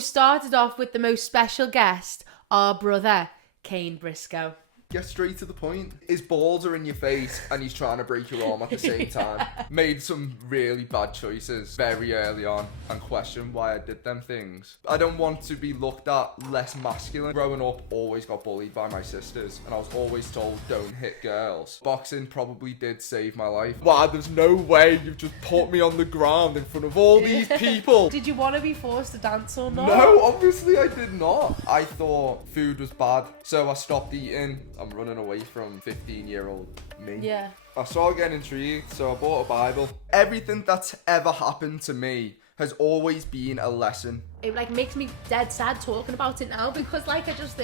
we've started off with the most special guest, our brother, Kain Briscoe. Get straight to the point. His balls are in your face and he's trying to break your arm at the same time. Made some really bad choices very early on and questioned why I did them things. I don't want to be looked at less masculine. Growing up, always got bullied by my sisters and I was always told don't hit girls. Boxing probably did save my life. Wow, there's no way you've just put me on the ground in front of all these people. Did you want to be forced to dance or not? No, obviously I did not. I thought food was bad, so I stopped eating. I'm running away from 15-year-old me. Yeah. I started getting intrigued, so I bought a Bible. Everything that's ever happened to me has always been a lesson. It makes me dead sad talking about it now because I just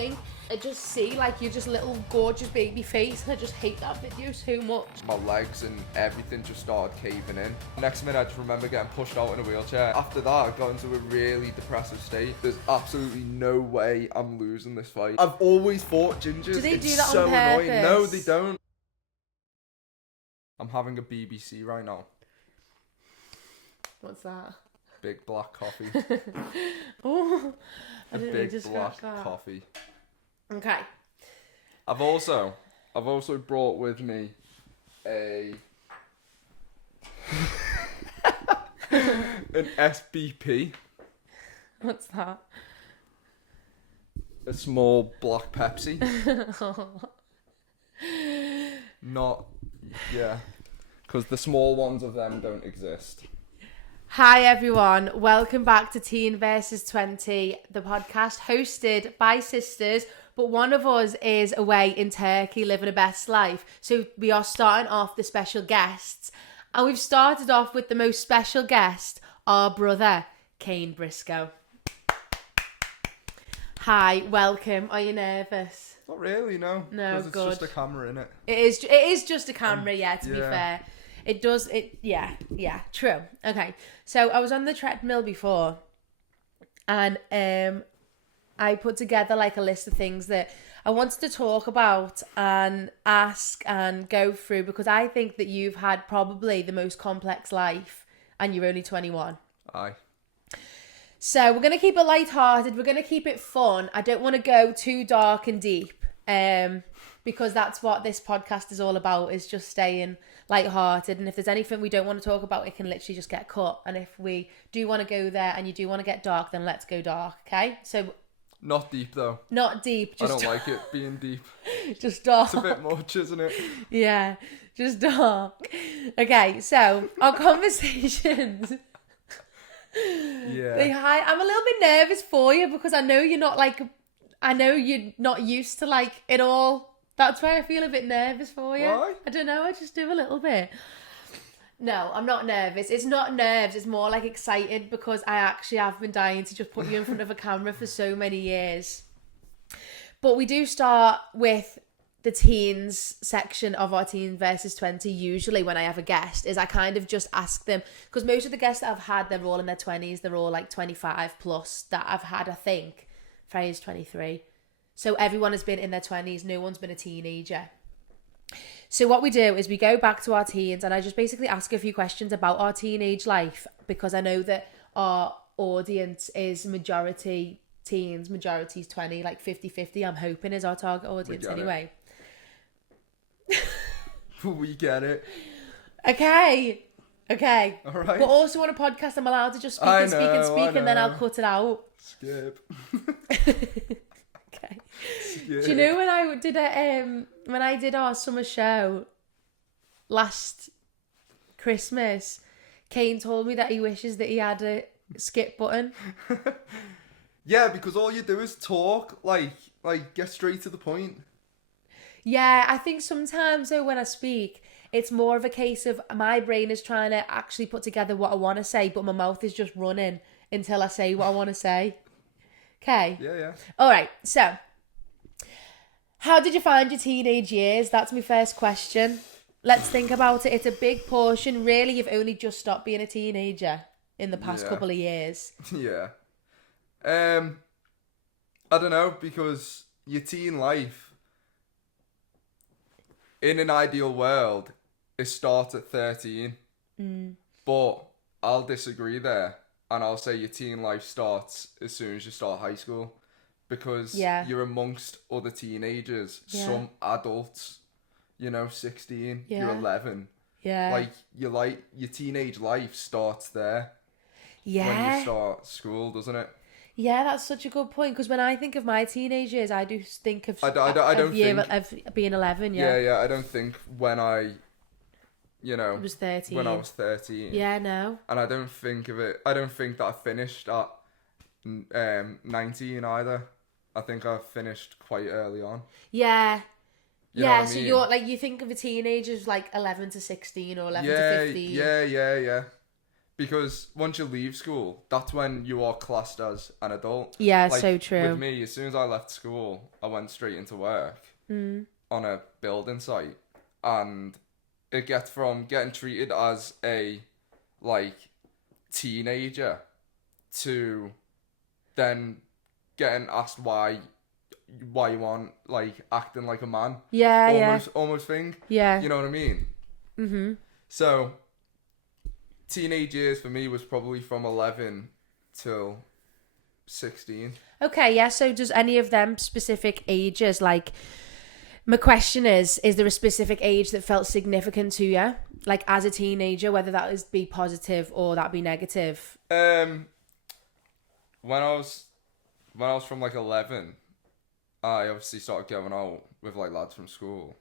see you're just little gorgeous baby face and I just hate that video so much. My legs and everything just started caving in. Next minute I just remember getting pushed out in a wheelchair. After that I got into a really depressive state. There's absolutely no way I'm losing this fight. I've always fought gingers. Do they it's do that so on purpose? annoying. No, they don't. I'm having a BBC right now. What's that? Big black coffee. Oh, I A didn't big need to black scratch that. coffee. Okay. I've also brought with me an SBP, What's that? a small black Pepsi. Because the small ones of them don't exist. Hi everyone, welcome back to Teen vs 20, the podcast hosted by sisters, but one of us is away in Turkey living a best life. So we are starting off the special guests, and we've started off with the most special guest, our brother, Kain Briscoe. Hi, welcome. Are you nervous? Not really, no. No, because it's good. just a camera, innit? It is just a camera, to be yeah. fair. Yeah, true. Okay, so I was on the treadmill before and I put together a list of things that I wanted to talk about and ask and go through because I think that you've had probably the most complex life and you're only 21. Aye. So we're going to keep it lighthearted, we're going to keep it fun. I don't want to go too dark and deep because that's what this podcast is all about, is just staying lighthearted. And if there's anything we don't want to talk about, it can literally just get cut. And if we do want to go there and you do want to get dark, then let's go dark, okay? So not deep though. Not deep. Just I don't like it being deep. Just dark. It's a bit much, isn't it? Yeah, just dark. Okay, so our conversations. Yeah. I'm a little bit nervous for you because I know you're not used to it all. That's why I feel a bit nervous for you. Why? I don't know, I just do a little bit. No, I'm not nervous. It's not nerves, it's more excited because I actually have been dying to just put you in front of a camera for so many years. But we do start with the teens section of our Teen versus 20 usually when I have a guest, is I kind of just ask them, because most of the guests that I've had, they're all in their 20s, they're all 25 plus that I've had, I think. Freya's 23. So everyone has been in their 20s, no one's been a teenager. So what we do is we go back to our teens and I just basically ask a few questions about our teenage life because I know that our audience is majority teens, majority's 20, 50-50, I'm hoping is our target audience anyway. We get it. Okay. All right. But also on a podcast, I'm allowed to just speak and then I'll cut it out. Skip. Okay. Skip. Do you know when I did our summer show last Christmas, Kain told me that he wishes that he had a skip button. Yeah, because all you do is talk, get straight to the point. Yeah, I think sometimes though when I speak, it's more of a case of my brain is trying to actually put together what I want to say, but my mouth is just running until I say what I want to say. Okay? Yeah. All right, so how did you find your teenage years? That's my first question. Let's think about it. It's a big portion. Really, you've only just stopped being a teenager in the past couple of years. Yeah. I don't know, because your teen life, in an ideal world, it starts at 13. But I'll disagree there. and I'll say your teen life starts as soon as you start high school, because Yeah. you're amongst other teenagers, Yeah. some adults, 16, Yeah. you're 11. Yeah. Your teenage life starts there when Yeah. you start school, doesn't it? Yeah, that's such a good point, because when I think of my teenage years, I do think of I don't think of being 11. Yeah, I don't think when I It was 13. when I was 13. Yeah, no. And I don't think that I finished at 19 either. I think I finished quite early on. Yeah. You know Yeah, what I so mean? you're like, you think of a teenager as like 11 to 16 or 11 to 15. Yeah. Because once you leave school, that's when you are classed as an adult. Yeah, Like, so true. With me, as soon as I left school, I went straight into work on a building site, and it gets from getting treated as a teenager to then getting asked why you want acting like a man. Yeah, almost thing. yeah. You know what I mean? Mm-hmm. So teenage years for me was probably from 11 till 16. Okay, yeah, so does any of them specific ages, like, my question is there a specific age that felt significant to you? Like, as a teenager, whether that is be positive or that be negative? When I was from 11, I obviously started going out with lads from school,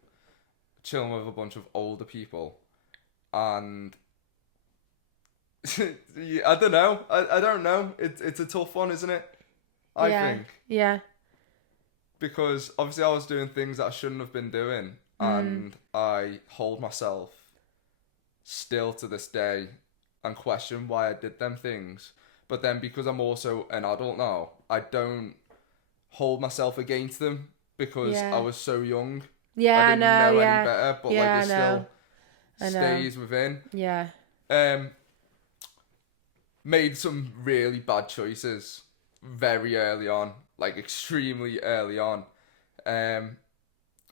chilling with a bunch of older people, and I don't know. I don't know. It's a tough one, isn't it? I think. Yeah. Because obviously I was doing things that I shouldn't have been doing, and I hold myself still to this day and question why I did them things. But then because I'm also an adult now, I don't hold myself against them because I was so young. Yeah, I didn't know yeah. any better, but Yeah, it still stays within. Yeah. Made some really bad choices very early on, extremely early on. And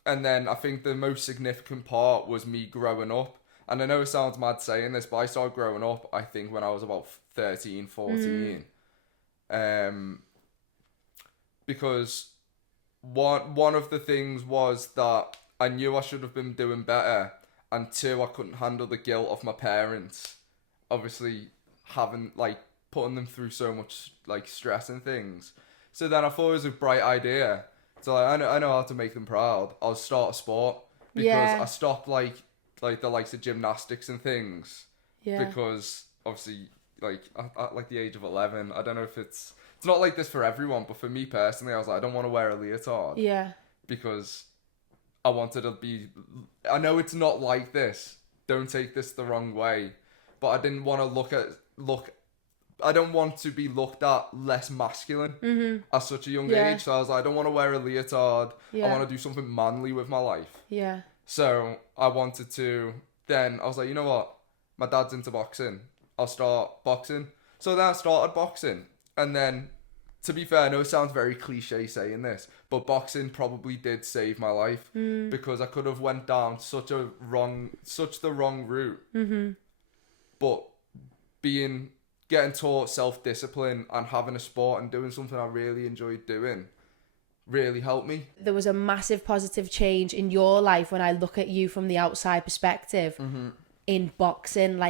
then I think the most significant part was me growing up. And I know it sounds mad saying this, but I started growing up, I think, when I was about 13, 14. Because one of the things was that I knew I should have been doing better, and two, I couldn't handle the guilt of my parents. Obviously, putting them through so much stress and things. So then I thought it was a bright idea. So I know how to make them proud. I'll start a sport, because I stopped the likes of gymnastics and things. Yeah. Because obviously at the age of 11, I don't know if it's not like this for everyone, but for me personally, I was like, I don't want to wear a leotard. Yeah. Because I wanted to be. I know it's not like this. Don't take this the wrong way. But I didn't want to I don't want to be looked at less masculine at such a young age. So I was like, I don't want to wear a leotard. I want to do something manly with my life. Yeah. So I wanted to. Then I was like, you know what? My dad's into boxing. I'll start boxing. So then I started boxing. And then, to be fair, I know it sounds very cliche saying this, but boxing probably did save my life, because I could have went down such the wrong route. But getting taught self-discipline and having a sport and doing something I really enjoyed doing really helped me. There was a massive positive change in your life when I look at you from the outside perspective in boxing.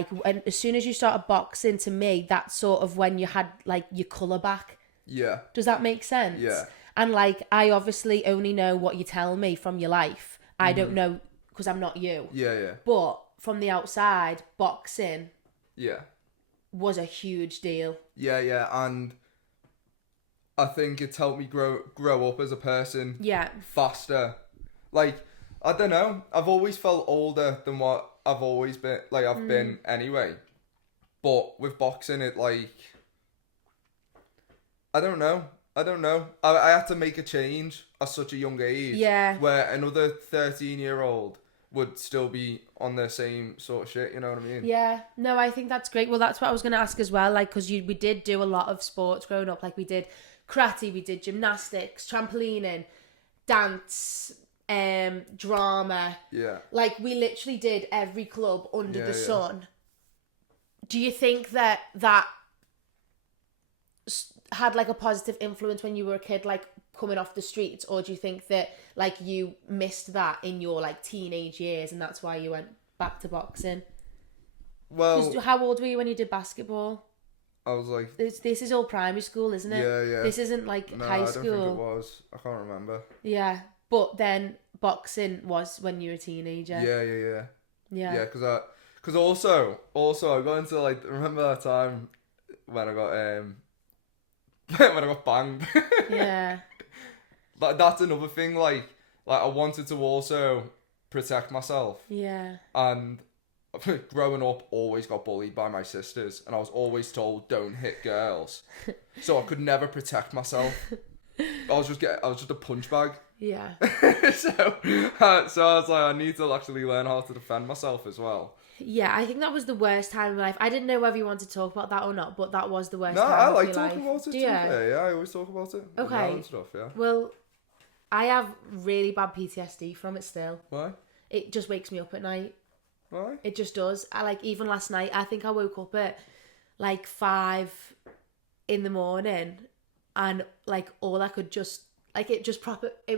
As soon as you started boxing, to me, that's sort of when you had your colour back. Yeah. Does that make sense? Yeah. And I obviously only know what you tell me from your life. I don't know because I'm not you. Yeah. But from the outside, boxing was a huge deal. Yeah, and I think it's helped me grow up as a person. Yeah. Faster. I don't know. I've always felt older than what I've always been. I've been anyway. But with boxing, it I don't know. I had to make a change at such a young age. Yeah. Where another 13-year-old would still be on the same sort of shit, you know what I mean? Yeah. No, I think that's great. Well, that's what I was going to ask as well. Because we did do a lot of sports growing up. We did karate, we did gymnastics, trampolining, dance, drama. Yeah. We literally did every club under the Yeah. sun. Do you think that had like a positive influence when you were a kid, like coming off the streets, or do you think that like you missed that in your like teenage years and that's why you went back to boxing? Well, how old were you when you did basketball? I was like, this is all primary school, isn't it? yeah. This isn't like No, high I school. don't think it was. I can't remember. Yeah, but then boxing was when you were a teenager. Yeah, because also I got into like, remember that time when I got when I got banged. Yeah. Like that's another thing. Like I wanted to also protect myself. Yeah. And growing up, always got bullied by my sisters, and I was always told don't hit girls. So I could never protect myself. I was just a punch bag. Yeah. so I was like, I need to actually learn how to defend myself as well. Yeah, I think that was the worst time in my life. I didn't know whether you wanted to talk about that or not, but that was the worst No, time I of like your talking life. about it. Do you? Yeah, I always talk about it. Okay. And stuff, yeah. Well, I have really bad PTSD from it still. Why? It just wakes me up at night. Why? It just does. I like, even last night, I think I woke up at like 5 in the morning, and like all I could just like, it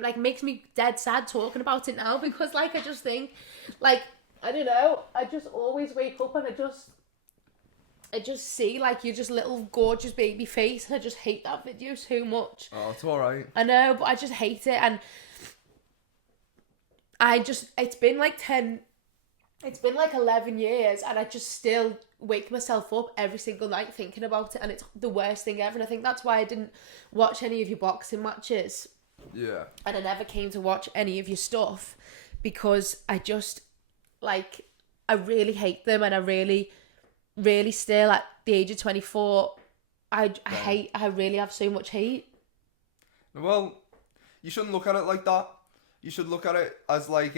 like makes me dead sad talking about it now, because like I just think like, I don't know, I just always wake up and I just see like your just little gorgeous baby face, and I just hate that video so much. Oh, it's alright. I know, but I just hate it, and it's been like 11 years, and I just still wake myself up every single night thinking about it, and it's the worst thing ever. And I think that's why I didn't watch any of your boxing matches. Yeah. And I never came to watch any of your stuff, because I just, like, I really hate them, and I really, really still, at the age of 24, I really have so much hate. Well, you shouldn't look at it like that. You should look at it as like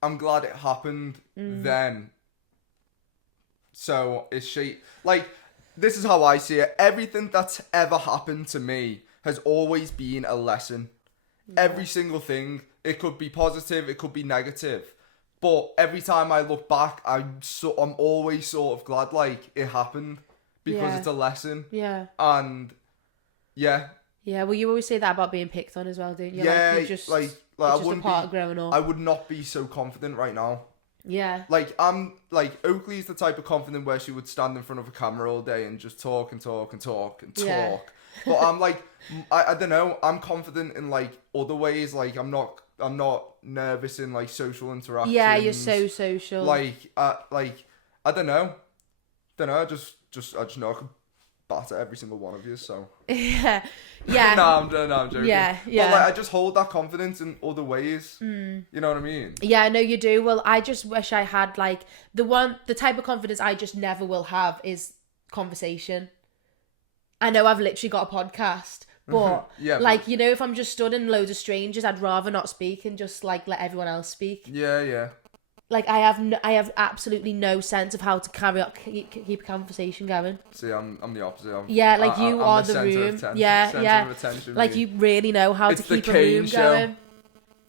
I'm glad it happened then. So it's like, this is how I see it. Everything that's ever happened to me has always been a lesson. Yeah. Every single thing. It could be positive, it could be negative. But every time I look back, I'm always sort of glad like it happened, because it's a lesson. Yeah. And yeah. Yeah, well, you always say that about being picked on as well, don't you? Yeah, like, it's I just wouldn't a part of growing up. I would not be so confident right now. Yeah. Like, I'm like, Oakley's the type of confident where she would stand in front of a camera all day and just talk and talk and talk and talk. Yeah. But I'm like, I don't know, I'm confident in like other ways. Like, I'm not nervous in like social interactions. Yeah, you're so social. Like, I don't know. I just know I could batter every single one of you, so. Yeah. No, I'm joking. Yeah. But like, I just hold that confidence in other ways. You know what I mean? Yeah, I know you do. Well, I just wish I had like the type of confidence I just never will have is conversation. I know I've literally got a podcast, but Yeah, like, you know, if I'm just stood in loads of strangers, I'd rather not speak and just like let everyone else speak. Yeah. Like, I have absolutely no sense of how to keep a conversation going. See, I'm the opposite. You are the room. Yeah. Like, you really know how to keep a room going.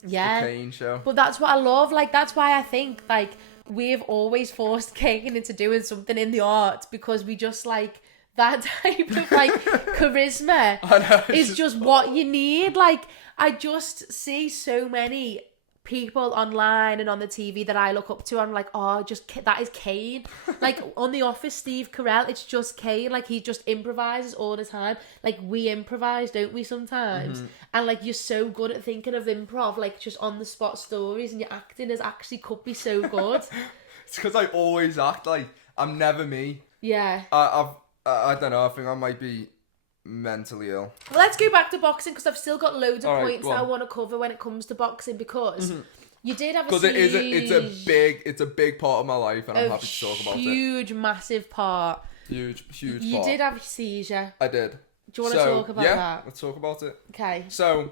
Yeah. The Kain show. But that's what I love. Like, that's why I think like we've always forced Kain into doing something in the arts, because we just like that type of like charisma is just what you need. Like, I just see so many people online and on the TV that I look up to. I'm like, oh, that is Kain. Like, on The Office, Steve Carell, it's just Kain. Like, he just improvises all the time. Like, we improvise, don't we, sometimes? And like, you're so good at thinking of improv, like just on the spot stories, and your acting is actually could be so good. It's because I always act like I'm never me. Yeah. I don't know. I think I might be mentally ill. Well, let's go back to boxing, because I've still got loads of All right, points that I want to cover when it comes to boxing, because you did have a because it's a big part of my life, and I'm happy to talk about it. Huge, massive part. Huge part. You did have a seizure. I did. Do you want to talk about that? Yeah, let's talk about it. Okay. So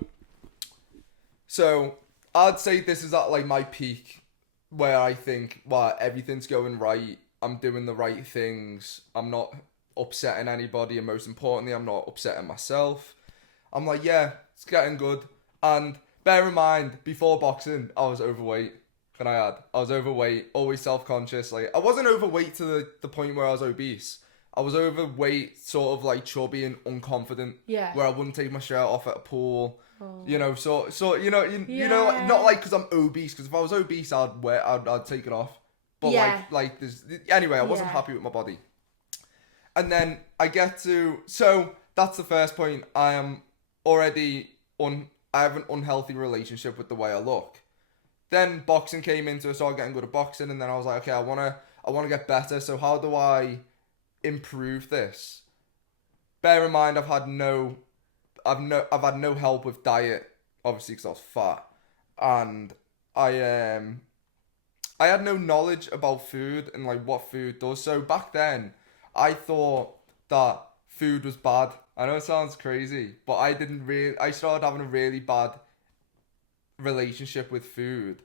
I'd say this is at like my peak, where I think, well, everything's going right. I'm doing the right things. I'm not upsetting anybody, and most importantly, I'm not upsetting myself. I'm like, yeah, it's getting good. And bear in mind, before boxing, I was overweight. I was overweight, always self-conscious. Like, I wasn't overweight to the point where I was obese. I was overweight, sort of like chubby and unconfident. Yeah. Where I wouldn't take my shirt off at a pool. Oh. You know, so you know, Yeah. not like because I'm obese. Because if I was obese, I'd take it off. But Yeah. like there's anyway, I wasn't Yeah. happy with my body. And then I get to, so that's the first point. I am already I have an unhealthy relationship with the way I look. Then boxing came into it, so I started getting good at boxing, and then I was like, okay, I wanna get better. So how do I improve this? Bear in mind, I've had no help with diet, obviously because I was fat, and I had no knowledge about food and like what food does. So back then, I thought that food was bad. I know it sounds crazy, but I started having a really bad relationship with food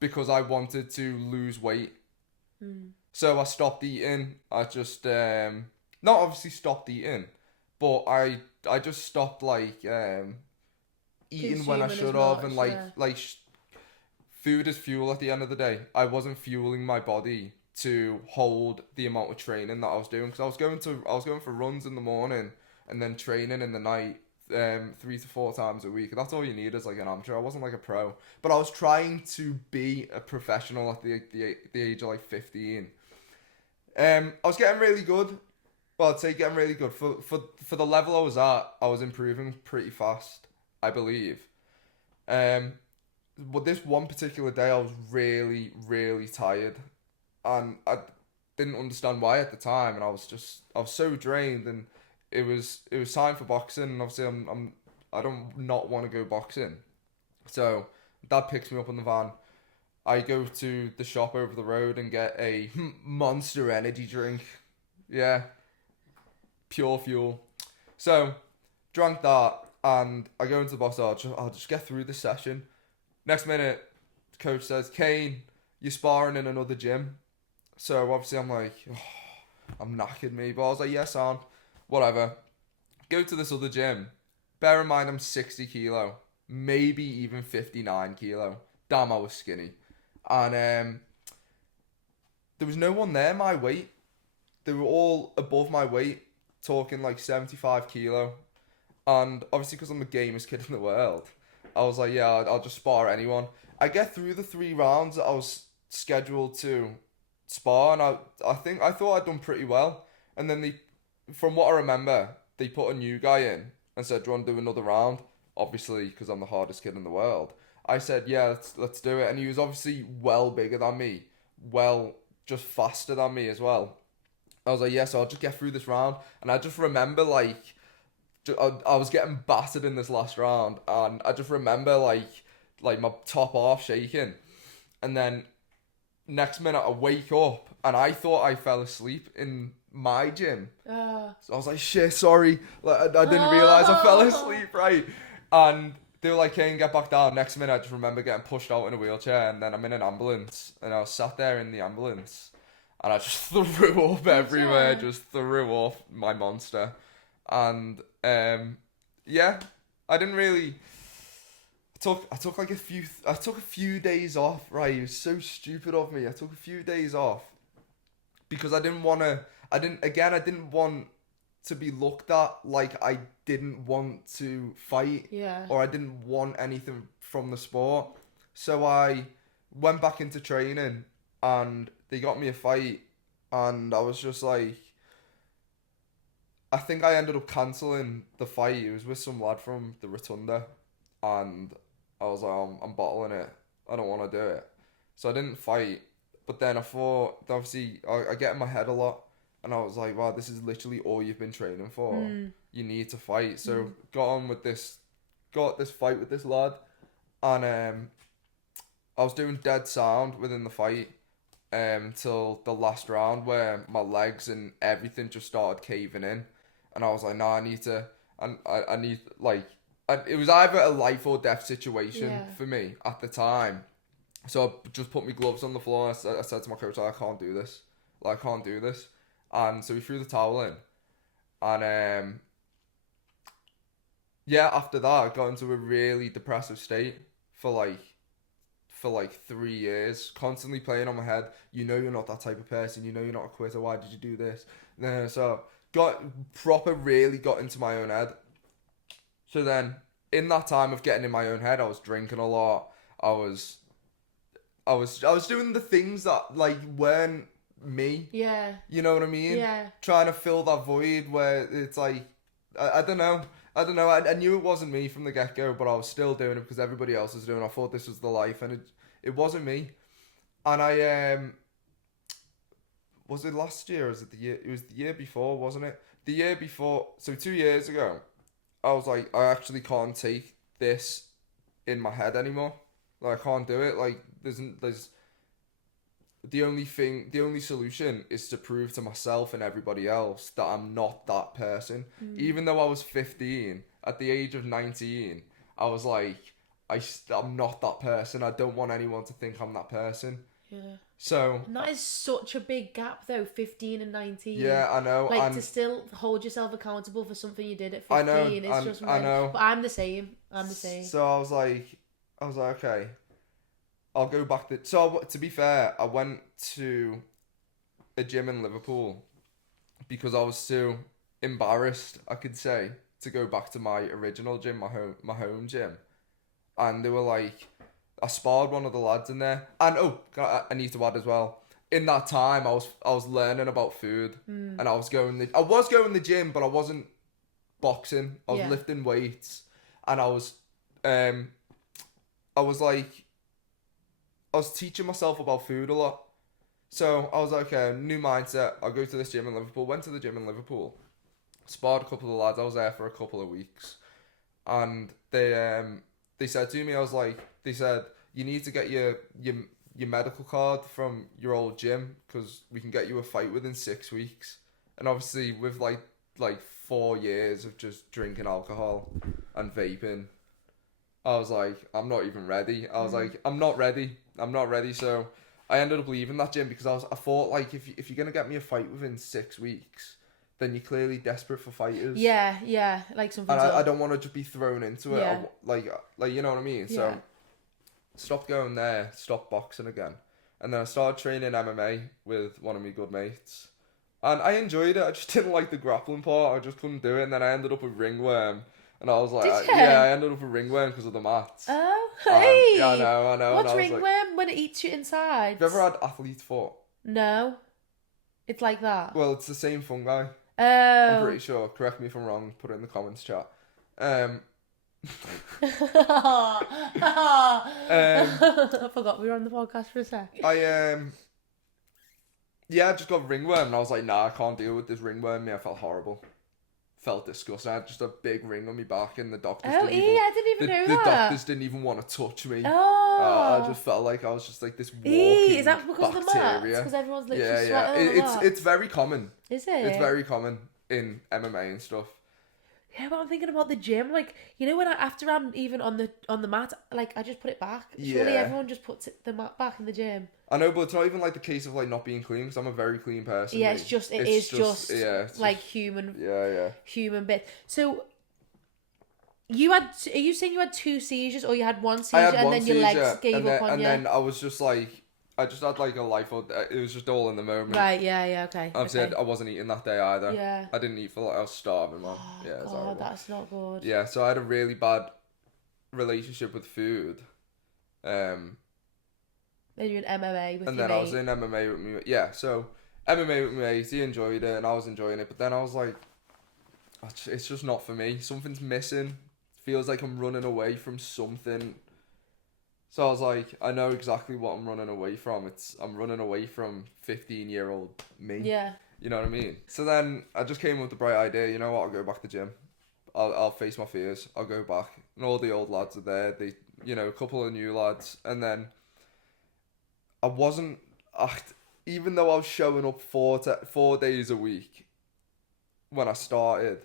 because I wanted to lose weight. So I stopped eating. I just not obviously stopped eating, but I just stopped like eating when I Consuming should as have, and much, yeah. food is fuel at the end of the day. I wasn't fueling my body to hold the amount of training that I was doing, because I was going for runs in the morning and then training in the night 3 to 4 times a week. That's all you need as like an amateur. I wasn't like a pro, but I was trying to be a professional at the age of like 15. I was getting really good. Well, I'd say getting really good for the level I was at. I was improving pretty fast, I believe. But this one particular day, I was really, really tired, and I didn't understand why at the time, and I was so drained, and it was time for boxing, and obviously I don't not want to go boxing, so Dad picks me up in the van. I go to the shop over the road and get a Monster energy drink, yeah, pure fuel. So drank that, and I go into the box. I'll just get through this session. Next minute, coach says, Kain, you're sparring in another gym. So obviously I'm like, oh, I'm knackered me. But I was like, yes, on. Whatever. Go to this other gym. Bear in mind I'm 60 kilo. Maybe even 59 kilo. Damn, I was skinny. And there was no one there my weight. They were all above my weight. Talking like 75 kilo. And obviously because I'm the gamest kid in the world, I was like, yeah, I'll just spar anyone. I get through the 3 rounds that I was scheduled to spar, and I thought I'd done pretty well. And then from what I remember, they put a new guy in and said, do you want to do another round? Obviously, because I'm the hardest kid in the world. I said, yeah, let's do it. And he was obviously well bigger than me, just faster than me as well. I was like, yeah, so I'll just get through this round. And I just remember like, I was getting battered in this last round, and I just remember like my top half shaking, and then next minute I wake up and I thought I fell asleep in my gym. So I was like, shit, sorry, like I didn't realize I fell asleep, right? And they were like, Kain, get back down. Next minute I just remember getting pushed out in a wheelchair, and then I'm in an ambulance, and I was sat there in the ambulance, and I just threw up everywhere, just threw off my monster. And yeah, I didn't really. I took a few days off. Right, it was so stupid of me. I took a few days off because I didn't want to be looked at like I didn't want to fight, or I didn't want anything from the sport. So I went back into training, and they got me a fight, and I was just like. I think I ended up cancelling the fight. It was with some lad from the Rotunda, and I was like, I'm bottling it. I don't want to do it. So I didn't fight. But then I thought, obviously, I get in my head a lot, and I was like, wow, this is literally all you've been training for. You need to fight. So got this fight with this lad, and I was doing dead sound within the fight. Till the last round, where my legs and everything just started caving in. And I was like, nah, I need to, and I need, like, it was either a life or death situation for me at the time. So I just put my gloves on the floor, and I said to my coach, I can't do this. Like, I can't do this. And so he threw the towel in. And, yeah, after that, I got into a really depressive state for, like, for like 3 years, constantly playing on my head. You know you're not that type of person. You know you're not a quitter. Why did you do this? So really got into my own head. So then in that time of getting in my own head, I was drinking a lot. I was doing the things that like weren't me. Yeah. You know what I mean? Yeah. Trying to fill that void where it's like, I don't know. I knew it wasn't me from the get-go, but I was still doing it because everybody else was doing it. I thought this was the life, and it wasn't me. And was it last year or was it the year? It was the year before, wasn't it? The year before, so 2 years ago, I was like, I actually can't take this in my head anymore. Like, I can't do it. Like, there's the only solution is to prove to myself and everybody else that I'm not that person. Even though I was 15, at the age of 19, I was like, I'm not that person. I don't want anyone to think I'm that person. Yeah. So... And that is such a big gap, though, 15 and 19. Yeah, I know. Like, and to still hold yourself accountable for something you did at 15. I know, It's just I know. But I'm the same. So I was like, okay, I'll go back to be fair, I went to a gym in Liverpool because I was too embarrassed, I could say, to go back to my original gym, my home gym. And they were like, I sparred one of the lads in there. And I need to add as well, in that time I was learning about food, and I was going the gym, but I wasn't boxing. I was lifting weights, and I was teaching myself about food a lot. So I was like, okay, new mindset. I'll go to this gym in Liverpool. Went to the gym in Liverpool. Sparred a couple of lads. I was there for a couple of weeks. And they said to me, they said, you need to get your medical card from your old gym because we can get you a fight within 6 weeks. And obviously with like 4 years of just drinking alcohol and vaping, I was like, I'm not even ready. I was like, I'm not ready. So I ended up leaving that gym because I thought like, if you're gonna get me a fight within 6 weeks, then you're clearly desperate for fighters. Yeah, like something. And I don't want to just be thrown into it. Yeah. Like you know what I mean. Yeah. So stopped going there, stopped boxing again, and then I started training MMA with one of my good mates, and I enjoyed it. I just didn't like the grappling part. I just couldn't do it, and then I ended up with ringworm. And I was like, I ended up with ringworm because of the mats. Oh, hey! Yeah, I know. What's ringworm when it eats you inside? Have you ever had athlete's foot? No. It's like that? Well, it's the same fungi. Oh. I'm pretty sure. Correct me if I'm wrong. Put it in the comments chat. I forgot we were on the podcast for a sec. I just got ringworm and I was like, nah, I can't deal with this ringworm. I felt horrible. Felt disgusting. I had just a big ring on my back and the doctors I didn't even know the that. doctors didn't even want to touch me. Oh. I just felt like I was just like this walking is that because bacteria. of the mats? Because everyone's literally sweating on the It's very common. Is it? It's very common in MMA and stuff. Yeah, but I'm thinking about the gym. Like, you know, after I'm even on the mat, like I just put it back. Surely everyone just puts the mat back in the gym. I know, but it's not even like the case of like not being clean because I'm a very clean person. Yeah, it's just like human. Yeah. Human bit. So are you saying you had 2 seizures or you had 1 seizure and then your legs gave up on you? And then I was just like, I just had like a life. It was just all in the moment. Right. Yeah. Okay. Obviously, I wasn't eating that day either. Yeah. I didn't eat for like I was starving, man. Oh, yeah. It's God, that's not good. Yeah. So I had a really bad relationship with food. Then you're in MMA with and your then mate. I was in MMA with me. Yeah. So MMA with my mate. He enjoyed it, and I was enjoying it. But then I was like, it's just not for me. Something's missing. Feels like I'm running away from something. So I was like, I know exactly what I'm running away from. I'm running away from 15-year-old me. Yeah. You know what I mean? So then I just came up with the bright idea, you know what, I'll go back to the gym. I'll face my fears. I'll go back. And all the old lads are there. They, a couple of new lads. And then I wasn't, even though I was showing up 4 days a week when I started,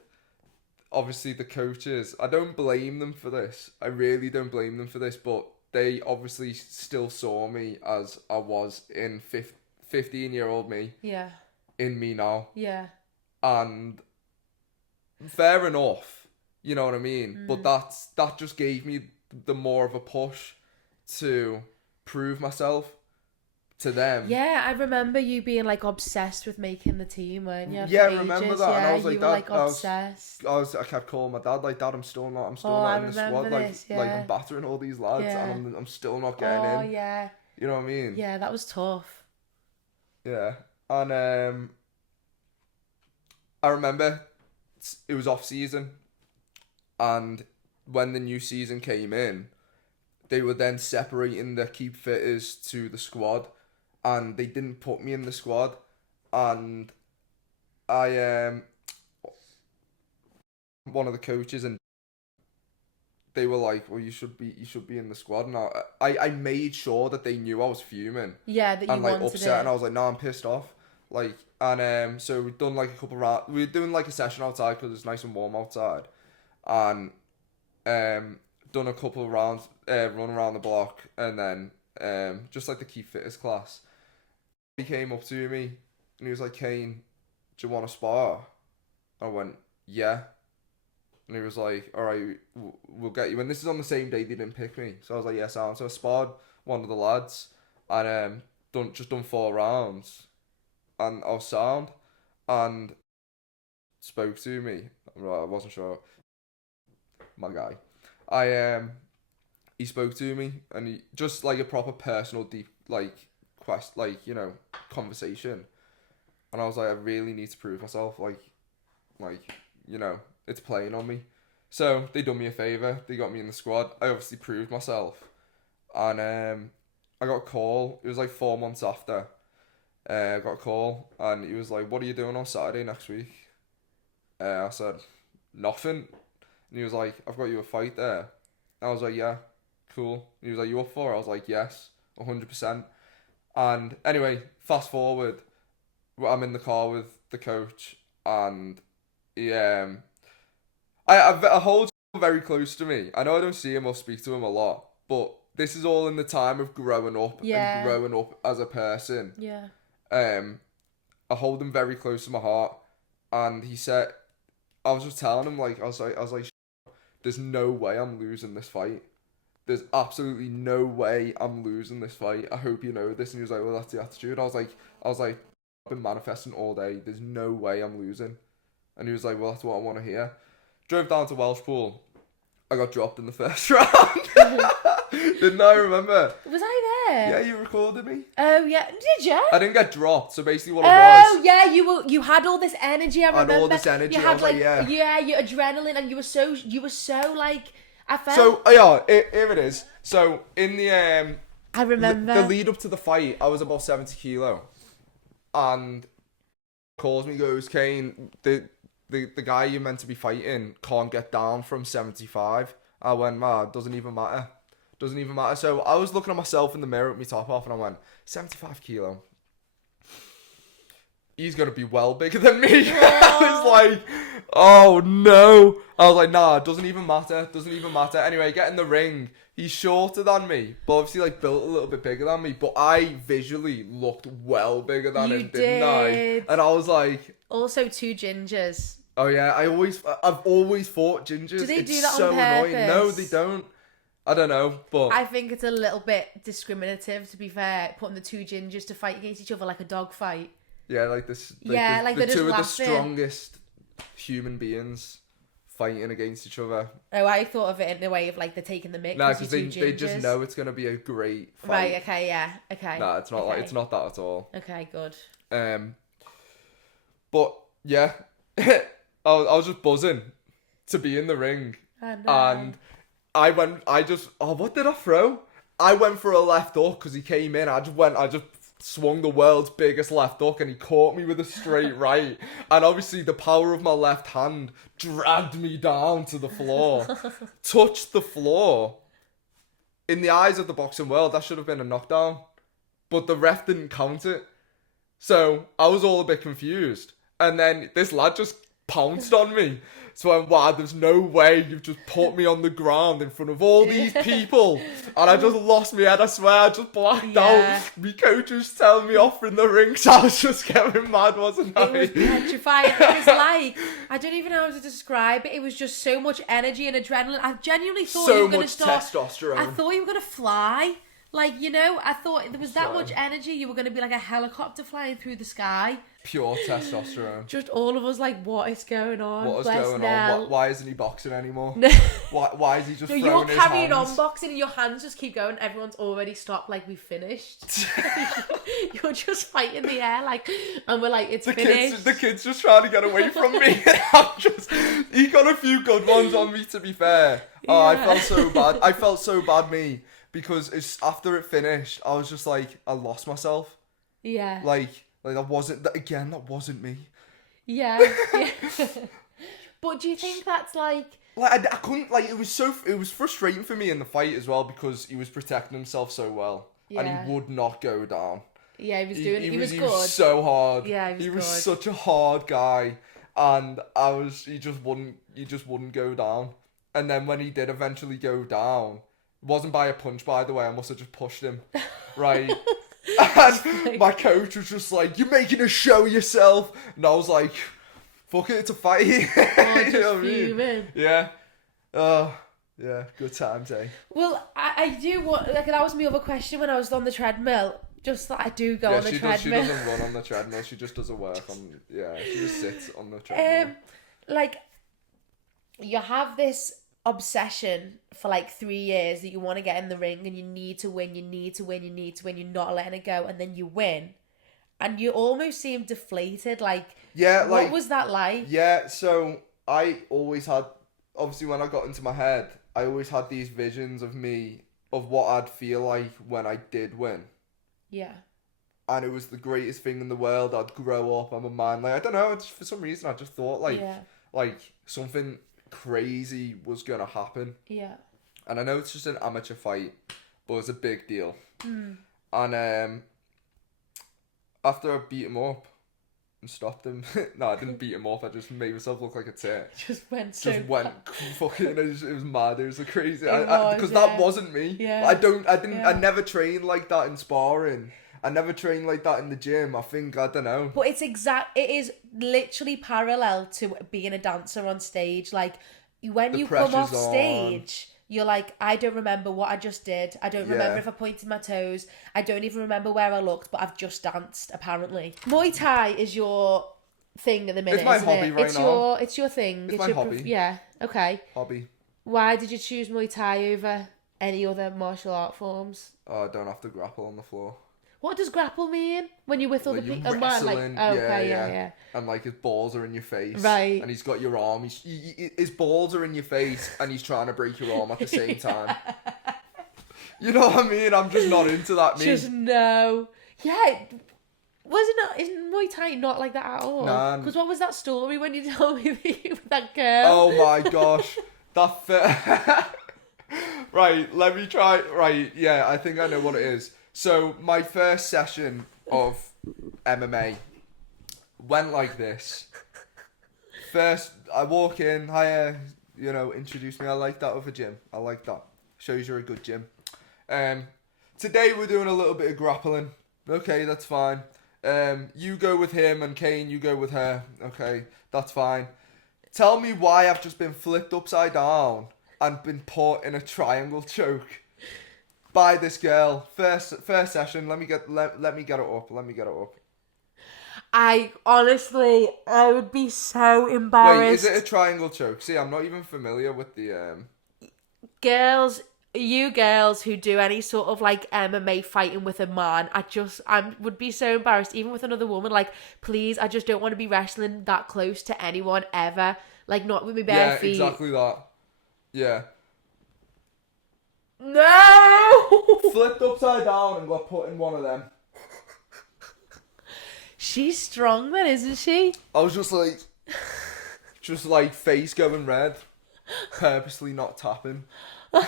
obviously the coaches, I don't blame them for this. I really don't blame them for this, but they obviously still saw me as I was in 15-year-old me. Yeah. In me now. Yeah. And fair enough, you know what I mean? But that just gave me the more of a push to prove myself to them. Yeah, I remember you being like obsessed with making the team, weren't you? Yeah, I for remember ages? that. Yeah, And I was like, you were like Dad, obsessed. I kept calling my dad like, Dad, I'm still not I in the remember squad. this, Like yeah. I'm battering all these lads, Yeah. and I'm still not getting Oh in. yeah. You know what I mean? Yeah, that was tough. Yeah. And I remember it was off season, and when the new season came in, they were then separating the keep fitters to the squad, and they didn't put me in the squad, and I one of the coaches, and they were like, well, you should be in the squad. And I made sure that they knew I was fuming. Yeah, that you and like wanted upset, it. and I was like, no, I'm pissed off. Like, and so we'd done like a couple rounds. We were doing like a session outside because it's nice and warm outside, and done a couple of rounds, run around the block, and then just like the key fitters class. He came up to me and he was like, Kain, do you want to spar? I went, yeah. And he was like, all right, we'll get you. And this is on the same day they didn't pick me. So I was like, yes, sound. So I sparred one of the lads, and done 4 rounds, and I was sound, and spoke to me. I wasn't sure. My guy. He spoke to me, and he just like a proper personal deep conversation. And I was like, I really need to prove myself, like it's playing on me. So they done me a favour. They got me in the squad. I obviously proved myself, and I got a call. It was like 4 months after. I got a call, and he was like, "What are you doing on Saturday next week?" I said, "Nothing." And he was like, "I've got you a fight there." I was like, "Yeah, cool." And he was like, "You up for it?" I was like, "Yes, 100%. And anyway, fast forward, I'm in the car with the coach, and he I hold him very close to me. I know I don't see him or speak to him a lot, but this is all in the time of growing up and growing up as a person. Yeah. I hold him very close to my heart, and he said, I was just telling him, like, I was like, there's no way I'm losing this fight. There's absolutely no way I'm losing this fight. I hope you know this. And he was like, well, that's the attitude. I was like, I've been manifesting all day. There's no way I'm losing. And he was like, well, that's what I want to hear. Drove down to Welshpool. I got dropped in the first round. Didn't I remember? Was I there? Yeah, you recorded me. Oh yeah, did you? I didn't get dropped. So basically, what it was. Oh yeah, you had all this energy. I remember. I had all this energy. You had yeah, your adrenaline, and you were so like. I felt. So yeah, here it is. So in the I remember the lead up to the fight, I was about 70 kilo, and calls me, goes, Kain, the guy you're meant to be fighting can't get down from 75. I went, man, doesn't even matter. So I was looking at myself in the mirror with my top off, and I went, 75 kilo. He's going to be well bigger than me. I was like, oh no. I was like, nah, doesn't even matter. Anyway, get in the ring. He's shorter than me, but obviously like built a little bit bigger than me. But I visually looked well bigger than him, didn't I? And I was like... Also 2 gingers. Oh yeah, I've always thought gingers. Do they it's do that so on purpose? annoying. No, they don't. I don't know, but... I think it's a little bit discriminative, to be fair, putting the 2 gingers to fight against each other like a dog fight. Yeah, like this. Like the they're two just of the laughing. strongest human beings fighting against each other. Oh, I thought of it in a way of like they're taking the mick. Nah, because they just know it's gonna be a great fight. Right. Okay. Yeah. Okay. Nah, it's not it's not that at all. Okay. Good. But yeah, I was just buzzing to be in the ring, and what did I throw? I went for a left hook because he came in. I just swung the world's biggest left hook, and he caught me with a straight right, and obviously the power of my left hand dragged me down to the floor. Touched the floor. In the eyes of the boxing world, that should have been a knockdown, but the ref didn't count it, so I was all a bit confused, and then this lad just pounced on me. So I'm, wow, there's no way you've just put me on the ground in front of all these people. And I just lost my head, I swear, I just blacked out. My coach was telling me off in the ring, so I was just getting mad, wasn't I? It was petrifying. It was like, I don't even know how to describe it. It was just so much energy and adrenaline. I genuinely thought you were going to start... testosterone. I thought you were going to fly. Like, you know, I thought there was that Sorry. much energy, you were going to be like a helicopter flying through the sky. Pure testosterone. Just all of us like, what is going on? What is Bless going Nell. on? Why isn't he boxing anymore? No. Why is he just No, throwing you're his carrying on hands? boxing and your hands just keep going. Everyone's already stopped, like, we finished. You're just fighting the air, like, and we're like, it's finished. The kid's just trying to get away from me. He got a few good ones on me, to be fair. Oh, I felt so bad. I felt so bad, me, because after it finished, I was just like, I lost myself. Yeah. Like that wasn't me. Yeah. But do you think that's like... Like I couldn't, like, it was frustrating for me in the fight as well, because he was protecting himself so well, and he would not go down. Yeah, he was good. He was so hard. Yeah, he was was good. such a hard guy, and he just wouldn't go down. And then when he did eventually go down, it wasn't by a punch, by the way. I must have just pushed him, right? And my coach was just like, "You're making a show of yourself," and I was like, "Fuck it, it's a fight." Oh, You know what I mean? fuming. Yeah. Yeah. Good times, eh? Well, I do want... Like, that was my other question when I was on the treadmill. Just that I do go on the treadmill. She doesn't run on the treadmill. She just doesn't work on... Yeah, she just sits on the treadmill. Like, you have this obsession for like 3 years that you want to get in the ring and you need to win, you're not letting it go, and then you win. And you almost seem deflated. Like, yeah, what was that like? Yeah, so I always had... Obviously, when I got into my head, I always had these visions of me, of what I'd feel like when I did win. Yeah. And it was the greatest thing in the world. I'd grow up, I'm a man. Like, I don't know, for some reason I just thought like something crazy was gonna happen. Yeah. And I know it's just an amateur fight, but it's a big deal. Mm. And after I beat him up and stopped him, no, I didn't beat him up. I just made myself look like a tit. Just went Fucking. It was mad. It was crazy. Because yeah. that wasn't me. Yeah. I never trained like that in sparring. I never trained like that in the gym. I don't know. But it is literally parallel to being a dancer on stage. Like, when you come off stage, you're like, I don't remember what I just did. I don't remember if I pointed my toes. I don't even remember where I looked, but I've just danced, apparently. Muay Thai is your thing at the minute, It's my isn't hobby it? right now. It's your thing. It's my your hobby. Yeah, okay. Hobby. Why did you choose Muay Thai over any other martial art forms? Oh, I don't have to grapple on the floor. What does grapple mean? When you're with other people? Wrestling, yeah. And like his balls are in your face. Right. And he's got your arm. His balls are in your face and he's trying to break your arm at the same time. You know what I mean? I'm just not into that, me. Just no. Yeah. Was it not? Isn't Muay Thai not like that at all? Nah. Because what was that story when you told me with that girl? Oh my gosh. Right, let me try. Right, yeah, I think I know what it is. So, my first session of MMA went like this. First, I walk in, hiya, introduce me. I like that of a gym. I like that. Shows you're a good gym. Today we're doing a little bit of grappling. Okay, that's fine. You go with him, and Kain, you go with her. Okay, that's fine. Tell me why I've just been flipped upside down and been put in a triangle choke by this girl. First session. Let me get it up. I would be so embarrassed. Wait, is it a triangle choke? See, I'm not even familiar with the girls who do any sort of like MMA fighting with a man, I would be so embarrassed, even with another woman. Like, please, I just don't want to be wrestling that close to anyone ever. Like, not with my bare feet. Yeah, exactly that. Yeah. No! Flipped upside down and got put in one of them. She's strong then, isn't she? I was just like face going red, purposely not tapping. Yeah,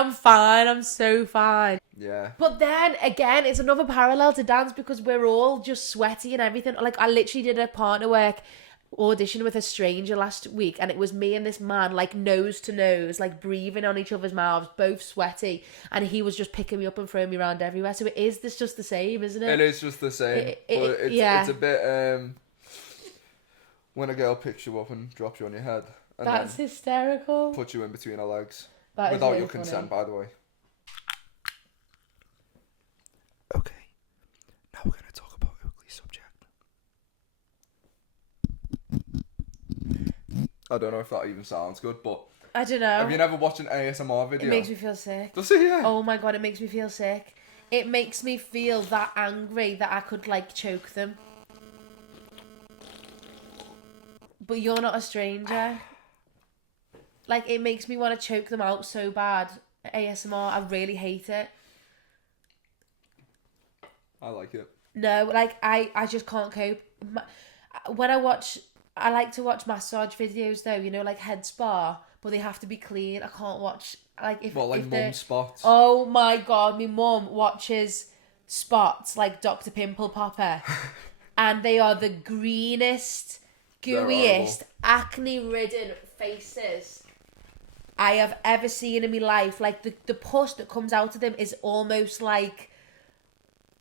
I'm fine. I'm so fine. Yeah. But then again, it's another parallel to dance because we're all just sweaty and everything. Like, I literally did a partner work audition with a stranger last week, and it was me and this man, like, nose to nose, like, breathing on each other's mouths, both sweaty, and he was just picking me up and throwing me around everywhere. So this just the same, isn't it? It is just the same. It's a bit when a girl picks you up and drops you on your head And That's then hysterical. put you in between her legs. That is Without really your consent, funny. by the way. Okay. Now we're going to talk about ugly subject. I don't know if that even sounds good, but I don't know. have you never watched an ASMR video? It makes me feel sick. Does it? Yeah. Oh my god, it makes me feel sick. It makes me feel that angry that I could like choke them. But you're not a stranger. Like, it makes me want to choke them out so bad. ASMR, I really hate it. I like it. No, like, I just can't cope. When I like to watch massage videos though, you know, like head spa, but they have to be clean. I can't watch, like, if Like they're... mum spots? Oh my god, my mum watches spots like Dr. Pimple Popper. And they are the greenest, gooeyest, acne-ridden faces I have ever seen in my life. Like, the pus that comes out of them is almost like...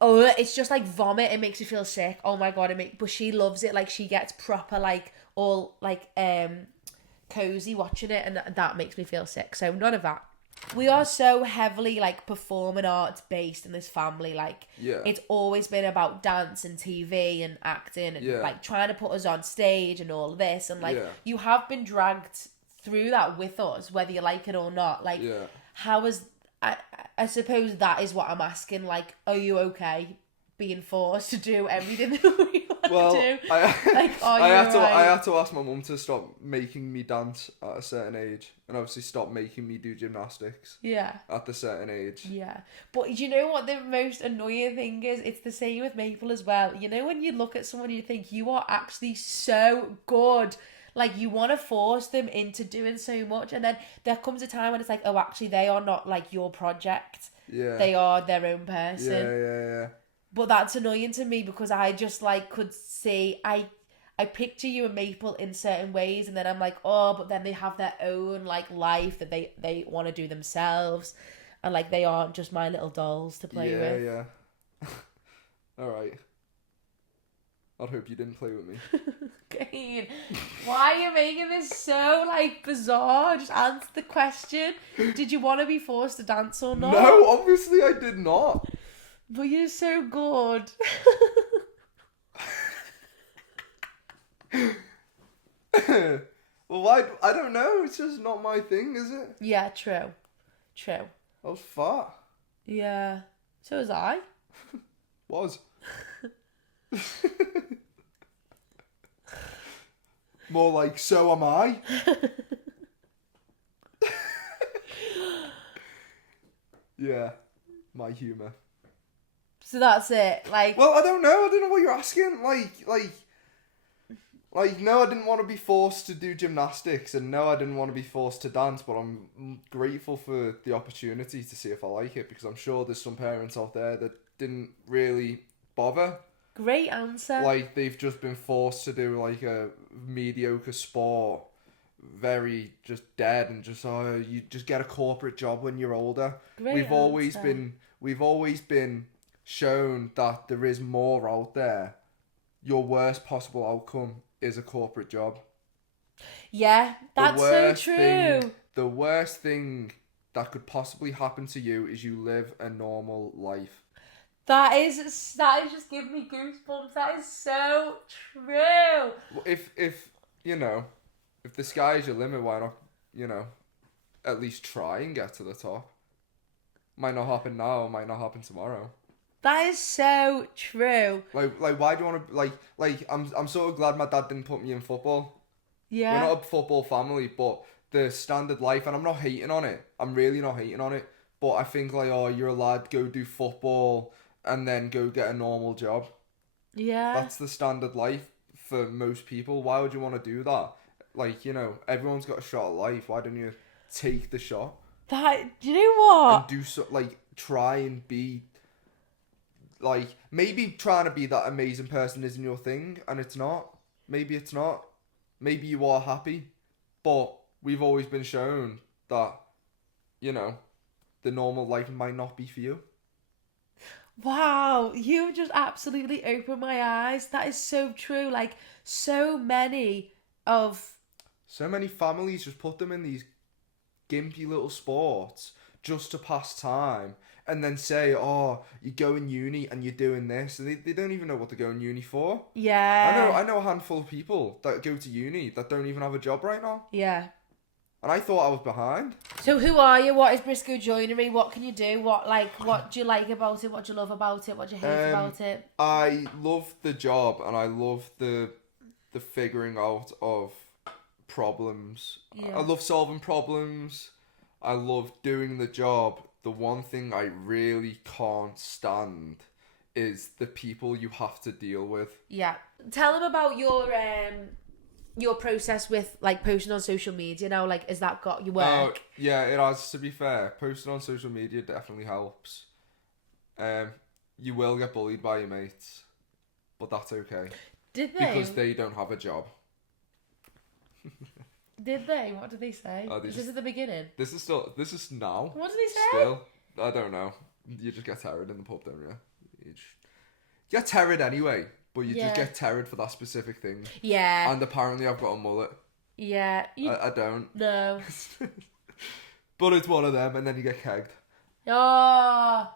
Oh, it's just like vomit. It makes you feel sick. Oh my god, but she loves it. Like, she gets proper, like, all, like, cozy watching it, and that makes me feel sick. So, none of that. We are so heavily, like, performing arts based in this family. Like, it's always been about dance and TV and acting and, like, trying to put us on stage and all this. And, like, you have been dragged through that with us, whether you like it or not. Like, how is... I suppose that is what I'm asking. Like, are you okay being forced to do everything that we want to do? I had to ask my mum to stop making me dance at a certain age, and obviously stop making me do gymnastics. Yeah. At the certain age. Yeah, but you know what the most annoying thing is? It's the same with Maple as well. You know when you look at someone, you think you are actually so good. Like, you want to force them into doing so much, and then there comes a time when it's like, oh, actually, they are not, like, your project. Yeah. They are their own person. Yeah. But that's annoying to me because I just, like, could see... I picture you and Maple in certain ways, and then I'm like, oh, but then they have their own, like, life that they want to do themselves, and, like, they aren't just my little dolls to play with. Yeah. Alright. I'd hope you didn't play with me. Kain, why are you making this so, like, bizarre? Just answer the question. Did you want to be forced to dance or not? No, obviously I did not. But you're so good. Well, I don't know. It's just not my thing, is it? Yeah, true. I was fat. Yeah. So was I. Was. More like, so am I. Yeah, my humour. So that's it. Like, well, I don't know what you're asking. Like, no, I didn't want to be forced to do gymnastics, and no, I didn't want to be forced to dance, but I'm grateful for the opportunity to see if I like it, because I'm sure there's some parents out there that didn't really bother. great answer. Like, they've just been forced to do, like, a mediocre sport, very just dead, and just, oh, you just get a corporate job when you're older. Great We've answer. always been shown that there is more out there. Your worst possible outcome is a corporate job. Yeah, that's so true. The worst thing that could possibly happen to you is you live a normal life. That is just giving me goosebumps. That is so true. If you know, if the sky is your limit, why not, at least try and get to the top? Might not happen now, might not happen tomorrow. That is so true. Like why do you want to, like I'm so glad my dad didn't put me in football. Yeah. We're not a football family, but the standard life, and I'm not hating on it. I'm really not hating on it. But I think, like, oh, you're a lad, go do football and then go get a normal job. Yeah. That's the standard life for most people. Why would you want to do that? Like, everyone's got a shot at life. Why don't you take the shot? Do you know what? And do so, like, try and be, like, maybe trying to be that amazing person isn't your thing, and it's not. Maybe it's not. Maybe you are happy, but we've always been shown that, the normal life might not be for you. Wow, you just absolutely opened my eyes. That is so true. Like, so many of So many families just put them in these gimpy little sports just to pass time, and then say, oh, you go in uni and you're doing this. And they don't even know what to go in uni for. Yeah. I know a handful of people that go to uni that don't even have a job right now. Yeah. And I thought I was behind. So who are you? What is Briscoe Joinery? What can you do? What do you like about it? What do you love about it? What do you hate about it? I love the job, and I love the figuring out of problems. Yeah. I love solving problems. I love doing the job. The one thing I really can't stand is the people you have to deal with. Yeah. Tell them about your process with like posting on social media now. Like, has that got you work? Yeah, it has. To be fair, posting on social media definitely helps. You will get bullied by your mates, but that's okay. Did they? Because they don't have a job. Did they? What did they say? Is this at the beginning? This is now. What did they say? Still, I don't know. You just get terrored in the pub, don't you? You get terrored anyway, but you just get terrored for that specific thing. Yeah. And apparently I've got a mullet. Yeah. I don't. No. But it's one of them, and then you get kegged. Oh.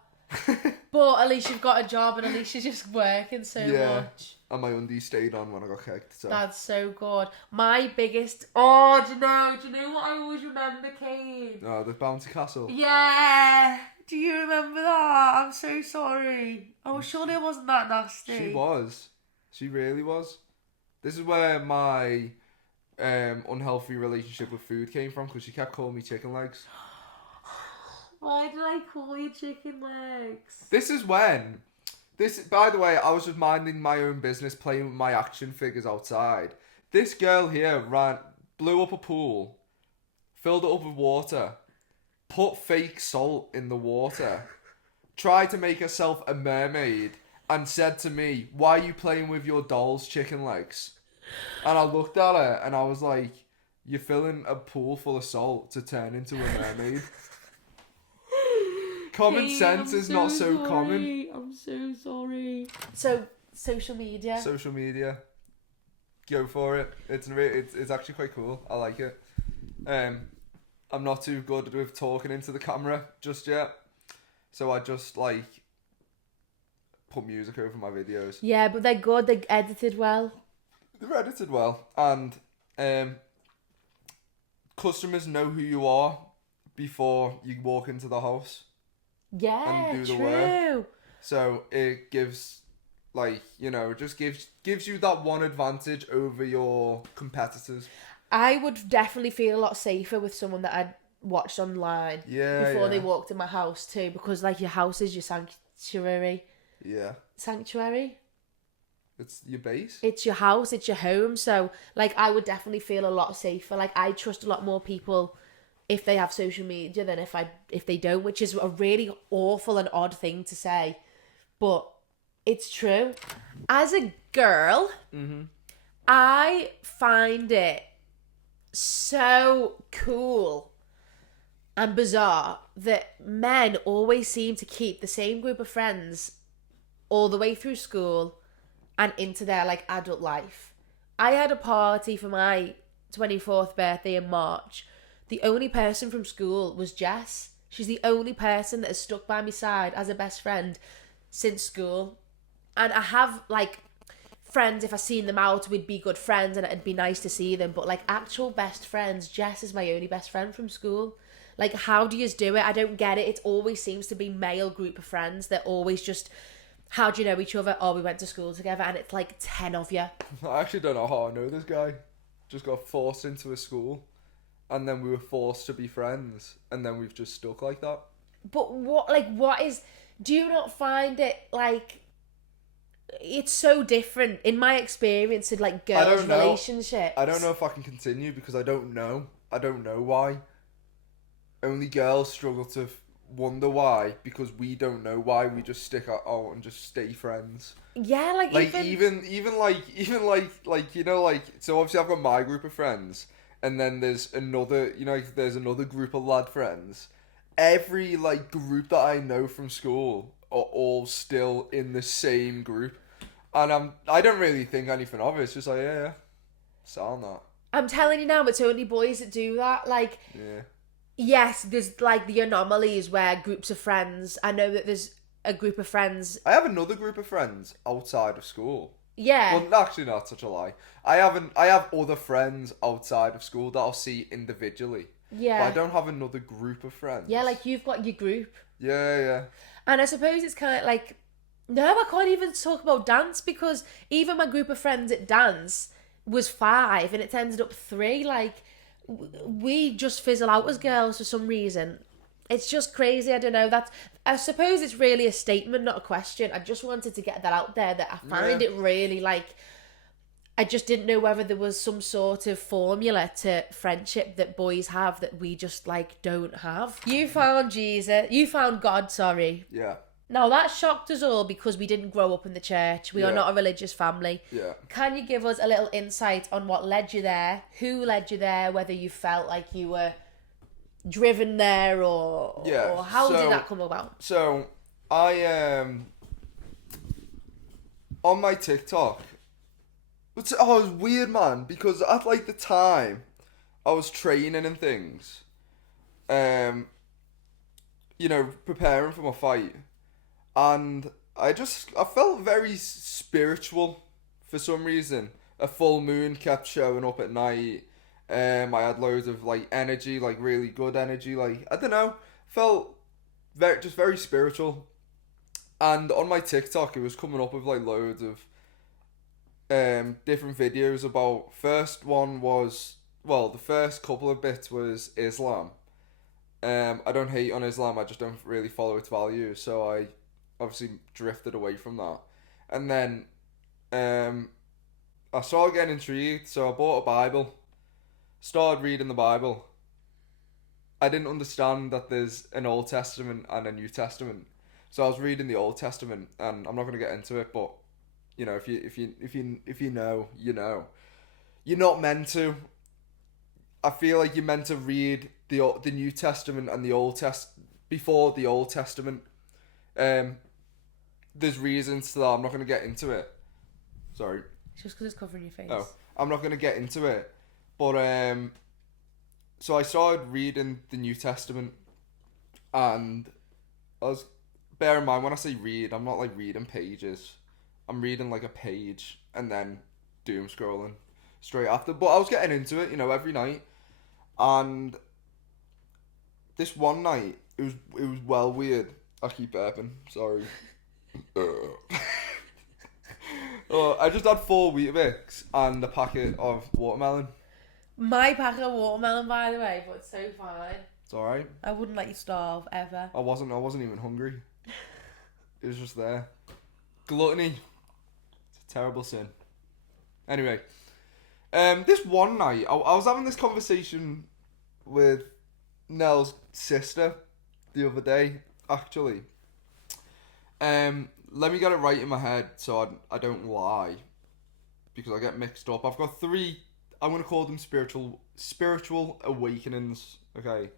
But at least you've got a job, and at least you're just working so much. And my undies stayed on when I got kegged. So. That's so good. My biggest... Oh, do you know what I always remember, Kain? Oh, the bouncy castle. Yeah. Do you remember that? I'm so sorry. Oh, surely it wasn't that nasty. She was. She really was. This is where my unhealthy relationship with food came from, because she kept calling me chicken legs. Why did I call you chicken legs? This is when... By the way, I was just minding my own business, playing with my action figures outside. This girl here blew up a pool, filled it up with water, put fake salt in the water, tried to make herself a mermaid, and said to me, "Why are you playing with your doll's chicken legs?" And I looked at her and I was like, "You're filling a pool full of salt to turn into a mermaid." Common sense is not so common. I'm so sorry. So, social media. Social media. Go for it. It's actually quite cool. I like it. I'm not too good with talking into the camera just yet. So I just put music over my videos. Yeah, but they're good. They're edited well. They're edited well. And customers know who you are before you walk into the house. Yeah, and do the true. work. So it gives, just gives you that one advantage over your competitors. I would definitely feel a lot safer with someone that I'd watched online before they walked in my house too, because your house is your sanctuary. Yeah. Sanctuary? It's your base. It's your house, it's your home. So I would definitely feel a lot safer. I trust a lot more people if they have social media than if they don't, which is a really awful and odd thing to say, but it's true. As a girl, I find it so cool and bizarre that men always seem to keep the same group of friends all the way through school and into their adult life. I had a party for my 24th birthday in March. The only person from school was Jess. She's the only person that has stuck by my side as a best friend since school. And I have, friends, if I seen them out, we'd be good friends and it'd be nice to see them. But, actual best friends, Jess is my only best friend from school. How do you do it? I don't get it. It always seems to be male group of friends that always just... How do you know each other? Oh, we went to school together, and it's 10 of you. I actually don't know how I know this guy. Just got forced into a school. And then we were forced to be friends, and then we've just stuck like that. But what is... Do you not find it, it's so different, in my experience, in, girls' relationships? I don't know if I can continue, because I don't know. I don't know why. Only girls struggle to wonder why, because we don't know why. We just stick out and just stay friends. Yeah, even so obviously I've got my group of friends. And then there's another, there's another group of lad friends. Every, group that I know from school are all still in the same group. And I don't really think anything of it. It's just yeah, sound that. I'm telling you now, it's only boys that do that. Like, Yeah. yes, there's like the anomalies where groups of friends. I know that there's a group of friends. I have another group of friends outside of school. Yeah. Well, actually, not such a lie. I have other friends outside of school that I'll see individually. Yeah. But I don't have another group of friends. Yeah, like you've got your group. Yeah. And I suppose it's kind of like, no, I can't even talk about dance because even my group of friends at dance was 5 and it's ended up 3. Like, we just fizzle out as girls for some reason. It's just crazy. I don't know. I suppose it's really a statement, not a question. I just wanted to get that out there, that I find it really like, I just didn't know whether there was some sort of formula to friendship that boys have that we just like don't have. You found Jesus. You found God, sorry. Yeah. Now that shocked us all because we didn't grow up in the church. We are not a religious family. Yeah. Can you give us a little insight on what led you there? Who led you there? Whether you felt like you were driven there or how did that come about? So I on my TikTok. It was weird, man, because at like the time I was training and things, preparing for my fight, and I felt very spiritual for some reason. A full moon kept showing up at night. I had loads of like energy, like really good energy. Like, I don't know, felt very spiritual. And on my TikTok, it was coming up with like loads of different videos about. The first couple of bits was Islam. I don't hate on Islam, I just don't really follow its values, so I obviously drifted away from that. And then I started getting intrigued, so I bought a Bible, started reading the Bible. I didn't understand that there's an Old Testament and a New Testament, so I was reading the Old Testament, and I'm not going to get into it, but you know, if you know, you know. You're not meant to. I feel like you're meant to read the New Testament and the Old before the Old Testament. There's reasons to that. I'm not going to get into it. Sorry. Just because it's covering your face. Oh, I'm not going to get into it. But so I started reading the New Testament, and bear in mind, when I say read, I'm not like reading pages. I'm reading like a page and then doom scrolling straight after. But I was getting into it, every night. And this one night, it was well weird. I keep burping, sorry. I just had 4 Weetabix and a packet of watermelon. My packet of watermelon, by the way, but it's so fine. It's alright. I wouldn't let you starve, ever. I wasn't even hungry. It was just there. Gluttony. It's a terrible sin. Anyway. This one night, I was having this conversation with Nell's sister the other day, actually. Let me get it right in my head so I don't lie, because I get mixed up. I've got 3, I'm going to call them spiritual awakenings, okay?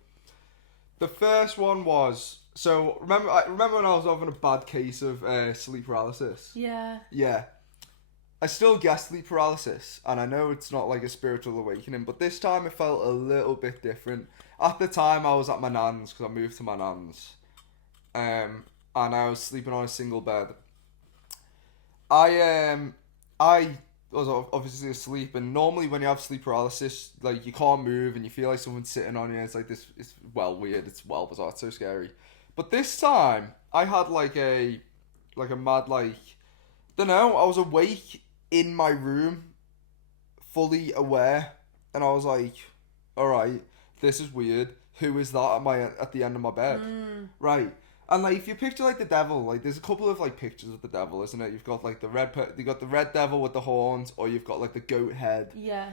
The first one was, so remember when I was having a bad case of sleep paralysis? Yeah. Yeah. I still get sleep paralysis, and I know it's not like a spiritual awakening, but this time it felt a little bit different. At the time, I was at my nan's, because I moved to my nan's, and I was sleeping on a single bed. I was obviously asleep, and normally when you have sleep paralysis, like, you can't move, and you feel like someone's sitting on you. It's like this. It's weird. It's bizarre. It's so scary. But this time, I had like a mad, like, don't know. I was awake in my room, fully aware, and I was like, all right, this is weird. Who is that at the end of my bed? Right. And like, if you picture like the devil, like, there's a couple of like pictures of the devil, isn't it? You've got like the red devil with the horns, or you've got like the goat head. Yeah.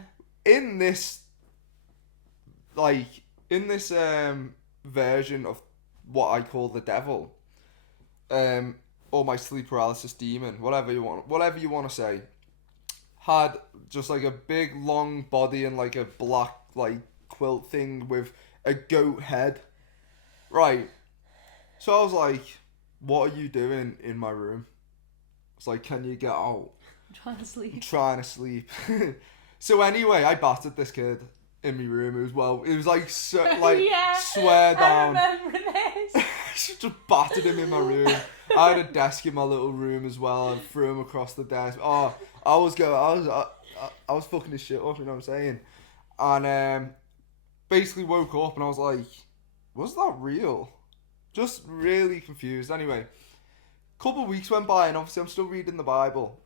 In this version of what I call the devil, or my sleep paralysis demon, whatever you want to say, had just like a big long body and like a black like quilt thing with a goat head. Right. So I was like, what are you doing in my room? It's like, can you get out? I'm trying to sleep. I'm trying to sleep. So anyway, I battered this kid in my room as well. It was like, swear down. I remember this. She just battered him in my room. I had a desk in my little room as well, and threw him across the desk. Oh, I was fucking his shit up, you know what I'm saying? And basically woke up and I was like, was that real? Just really confused. Anyway, couple of weeks went by and obviously I'm still reading the Bible.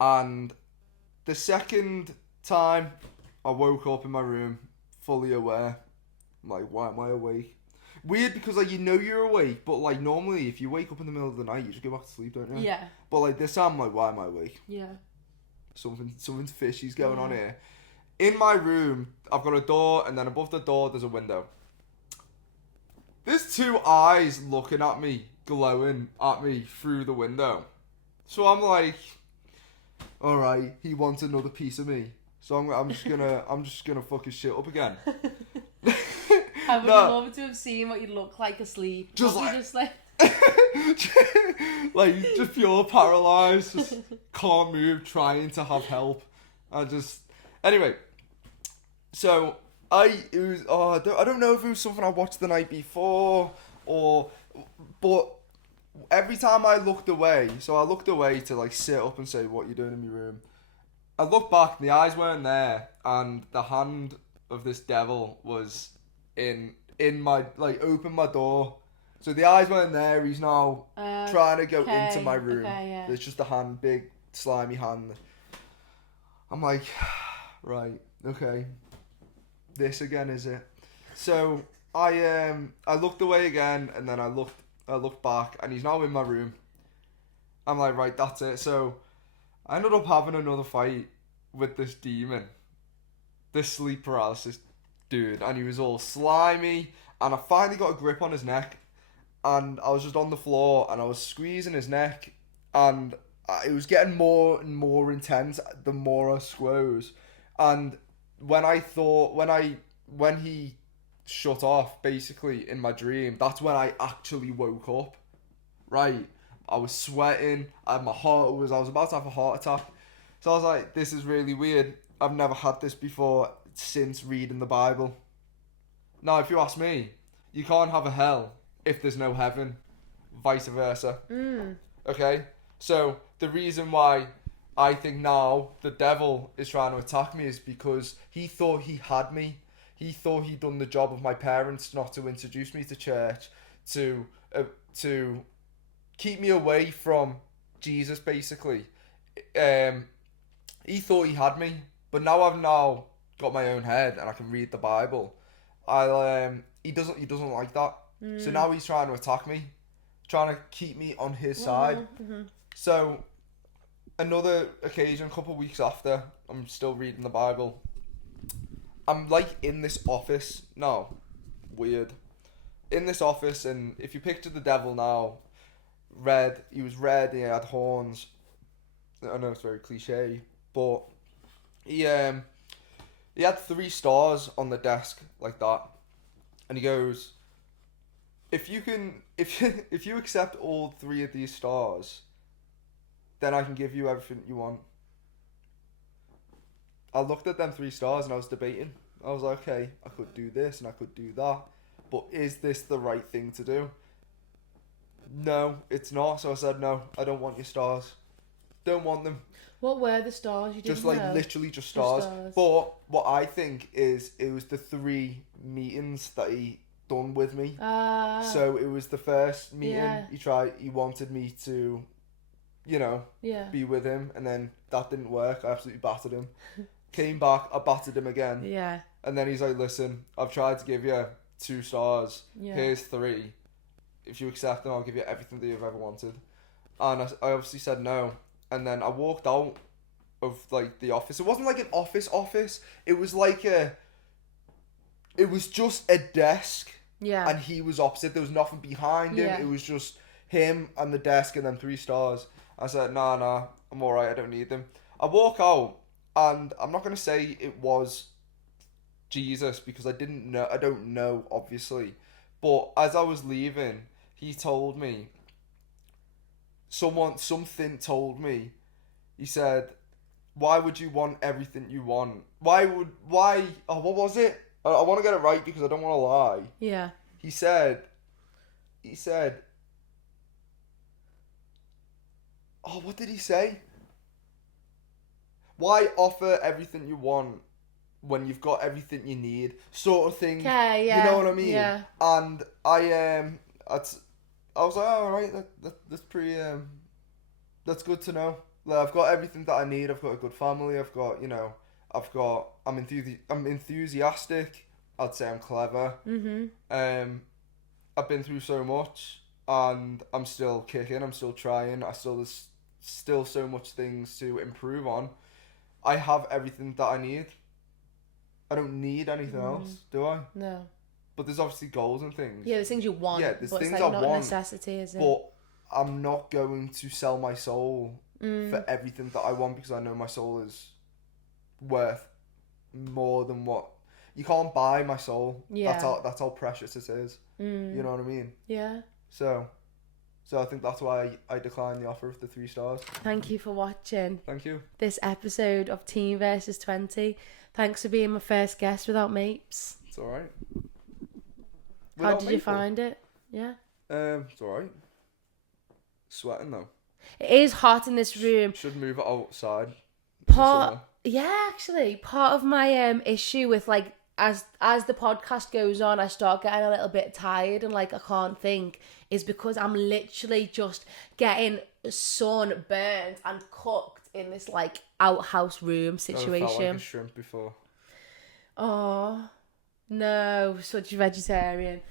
And the second time I woke up in my room, fully aware, I'm like, why am I awake? Weird because like you know you're awake, but like normally if you wake up in the middle of the night, you just go back to sleep, don't you? Yeah. But like this time, I'm like, why am I awake? Yeah. Something fishy's going on here. In my room, I've got a door, and then above the door, there's a window. There's two eyes looking at me, glowing at me through the window. So I'm like, all right, he wants another piece of me. So I'm just gonna fuck his shit up again. I would love to have seen what you look like asleep. Just like like just pure paralyzed, just can't move, trying to have help. Anyway. So I don't know if it was something I watched the night before but every time I looked away, so I looked away to like sit up and say, what you doing in my room? I looked back, the eyes weren't there, and the hand of this devil was in my, like, opened my door. So the eyes weren't there, he's now trying to go into my room. Okay, yeah. There's just a hand, big, slimy hand. I'm like, right, okay. This again, is it? So I looked away again, and then I looked back, and he's now in my room. I'm like, right, that's it. So I ended up having another fight with this demon, this sleep paralysis dude, and he was all slimy, and I finally got a grip on his neck, and I was just on the floor, and I was squeezing his neck, and it was getting more and more intense the more I squoze, and when he shut off basically in my dream, that's when I actually woke up. Right, I was sweating, I was about to have a heart attack. So I was like, this is really weird. I've never had this before since reading the Bible. Now, if you ask me, you can't have a hell if there's no heaven, vice versa. Okay, so the reason why I think now the devil is trying to attack me is because he thought he had me. He thought he'd done the job of my parents not to introduce me to church, to keep me away from Jesus, basically. He thought he had me, but now I've got my own head and I can read the Bible. He doesn't like that. So now he's trying to attack me, trying to keep me on his side. So another occasion, a couple of weeks after, I'm still reading the Bible. I'm like in this office now, weird. In this office, and if you picture the devil now, he was red, he had horns. I know it's very cliche, but he had 3 stars on the desk like that, and he goes, if you accept all 3 of these stars, then I can give you everything you want. I looked at them 3 stars and I was debating. I was like, okay, I could do this and I could do that, but is this the right thing to do? No, it's not. So I said, no, I don't want your stars. Don't want them. What were the stars? You didn't just like know? Literally just stars. But what I think is it was the 3 meetings that he done with me. So it was the first meeting he wanted me to, be with him, and then that didn't work. I absolutely battered him. Came back, I battered him again. Yeah. And then he's like, listen, I've tried to give you 2 stars. Yeah. Here's 3. If you accept them, I'll give you everything that you've ever wanted. And I obviously said no. And then I walked out of like the office. It wasn't like an office. It was like it was just a desk. Yeah. And he was opposite. There was nothing behind him. Yeah. It was just him and the desk and then 3 stars. I said, nah, I'm alright, I don't need them. I walk out, and I'm not going to say it was Jesus because I don't know, obviously. But as I was leaving, he told me, something told me, he said, Why would you want everything you want? Why? Oh, what was it? I want to get it right because I don't want to lie. Yeah. He said, oh, what did he say? Why offer everything you want when you've got everything you need, sort of thing. Okay, yeah. You know what I mean? Yeah. And I was like, oh, all right, that's pretty that's good to know. Like, I've got everything that I need. I've got a good family. I've got, I'm enthusiastic. I'd say I'm clever. Mhm. I've been through so much, and I'm still kicking. I'm still trying. There's still so much things to improve on. I have everything that I need. I don't need anything else, do I? No. But there's obviously goals and things. Yeah, there's things you want. Yeah, there's but things it's like I not a want, necessity, is it? But I'm not going to sell my soul for everything that I want, because I know my soul is worth more than what you can't buy my soul. Yeah. That's how precious it is. You know what I mean? Yeah. So I think that's why I declined the offer of the 3 stars. Thank you for watching Thank you. this episode of Teen versus 20. Thanks for being my first guest without Mapes. It's alright. How did you find it? Yeah. It's alright. Sweating though. It is hot in this room. Should move it outside. Actually, part of my issue with like as the podcast goes on, I start getting a little bit tired and like I can't think, is because I'm literally just getting sunburned and cooked in this like outhouse room situation. I felt like a shrimp before. Oh no, such a vegetarian.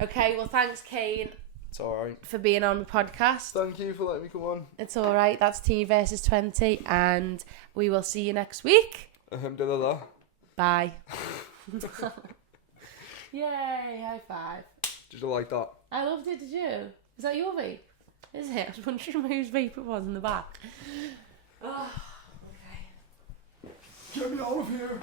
Okay, well thanks Kain. It's alright. For being on the podcast. Thank you for letting me come on. It's alright, that's Teen versus 20 and we will see you next week. Alhamdulillah. Bye. Yay, high five. Did you like that? I loved it, did you? Is that your vape? Is it? I was wondering whose vape it was in the back. Oh, okay. Get me out of here.